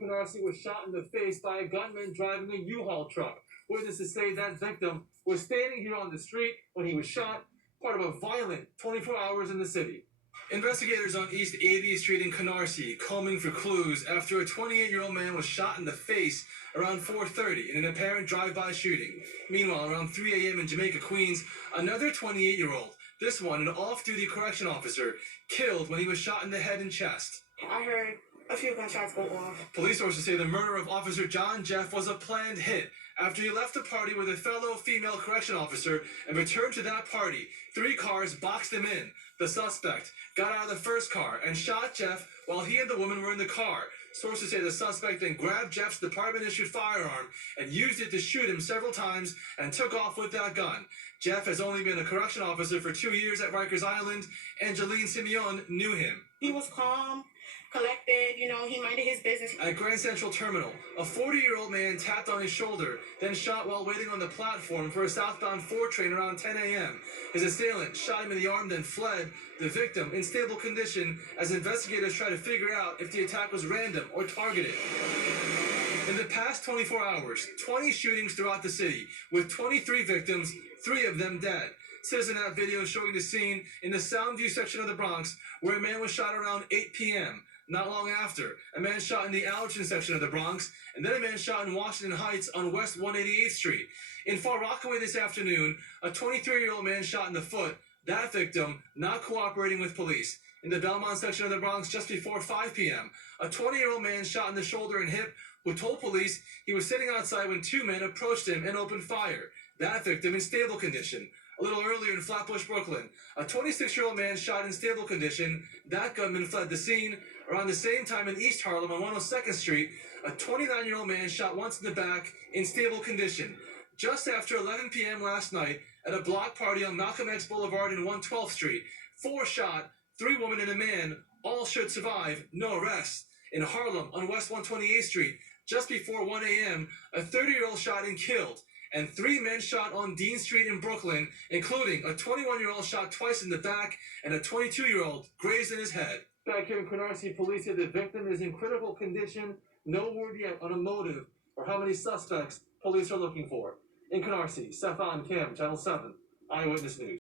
Canarsie was shot in the face by a gunman driving a U-Haul truck. Witnesses say that victim was standing here on the street when he was shot, part of a violent 24 hours in the city. Investigators on East 80th Street in Canarsie combing for clues after a 28-year-old man was shot in the face around 4:30 in an apparent drive-by shooting. Meanwhile, around 3 a.m. in Jamaica, Queens, another 28-year-old, this one an off-duty correction officer, killed when he was shot in the head and chest. I heard a few gunshots go off. Police sources say the murder of Officer John Jeff was a planned hit. After he left the party with a fellow female correction officer and returned to that party, 3 cars boxed him in. The suspect got out of the first car and shot Jeff while he and the woman were in the car. Sources say the suspect then grabbed Jeff's department-issued firearm and used it to shoot him several times and took off with that gun. Jeff has only been a correction officer for 2 years at Rikers Island. Angeline Simeon knew him. He was calm, collected, he minded his business. At Grand Central Terminal, a 40-year-old man tapped on his shoulder, then shot while waiting on the platform for a southbound 4 train around 10 a.m. His assailant shot him in the arm, then fled. The victim in stable condition as investigators try to figure out if the attack was random or targeted. In the past 24 hours, 20 shootings throughout the city, with 23 victims, 3 of them dead. Citizen app video showing the scene in the Soundview section of the Bronx, where a man was shot around 8 p.m. Not long after, a man shot in the Allerton section of the Bronx, and then a man shot in Washington Heights on West 188th Street. In Far Rockaway this afternoon, a 23-year-old man shot in the foot, that victim not cooperating with police. In the Belmont section of the Bronx just before 5 p.m., a 20-year-old man shot in the shoulder and hip who told police he was sitting outside when 2 men approached him and opened fire. That victim in stable condition. A little earlier in Flatbush, Brooklyn, a 26-year-old man shot in stable condition. That gunman fled the scene. Around the same time in East Harlem on 102nd Street, a 29-year-old man shot once in the back in stable condition. Just after 11 p.m. last night, at a block party on Malcolm X Boulevard in 112th Street, 4 shot, 3 women and a man, all should survive, no arrests. In Harlem on West 128th Street, just before 1 a.m., a 30-year-old shot and killed. And 3 men shot on Dean Street in Brooklyn, including a 21-year-old shot twice in the back and a 22-year-old grazed in his head. Back here in Canarsie, police say the victim is in critical condition. No word yet on a motive or how many suspects police are looking for. In Canarsie, Stefan Kim, Channel 7, Eyewitness News.